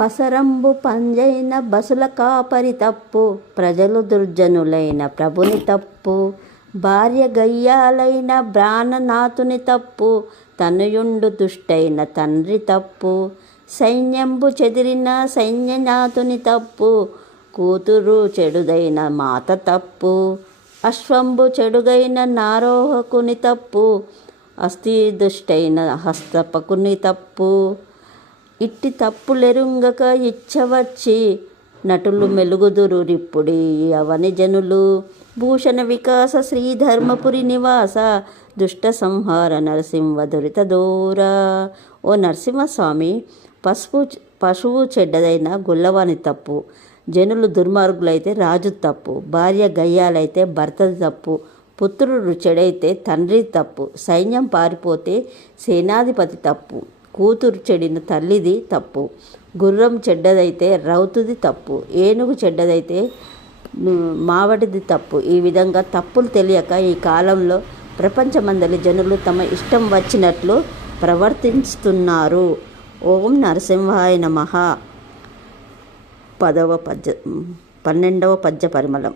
పసరంబు పంజైన బసుల కాపరి తప్పు, ప్రజలు దుర్జనులైన ప్రభుని తప్పు. భార్య గయ్యాలైన బ్రాహ్మణనాథుని తప్పు, తనయుండు దుష్టైన తండ్రి తప్పు. సైన్యంబు చెదిరిన సైన్యనాథుని తప్పు, కూతురు చెడుదైన మాత తప్పు. అశ్వంబు చెడుగైన నారోహకుని తప్పు, అస్థి దుష్టైన హస్తపకుని తప్పు. ఇట్టి తప్పులెరుంగక ఇచ్చవచ్చి, నటులు మెలుగుదురు రిప్పుడి అవని జనులు. భూషణ వికాస శ్రీధర్మపురి నివాస, దుష్ట సంహార నరసింహ దురిత దూర. ఓ నరసింహస్వామి, పశువు చెడ్డదైన గొల్లవాని తప్పు, జనులు దుర్మార్గులైతే రాజు తప్పు, భార్య గయ్యాలైతే భర్తది తప్పు, పుత్రుడు చెడైతే తండ్రి తప్పు, సైన్యం పారిపోతే సేనాధిపతి తప్పు, కూతురు చెడిన తల్లిది తప్పు, గుర్రం చెడ్డదైతే రౌతుది తప్పు, ఏనుగు చెడ్డదైతే మావటిది తప్పు. ఈ విధంగా తప్పులు తెలియక ఈ కాలంలో ప్రపంచమందలి జనులు తమ ఇష్టం వచ్చినట్లు ప్రవర్తిస్తున్నారు. ఓం నరసింహాయ నమః. 12వ పద్య పరిమళం.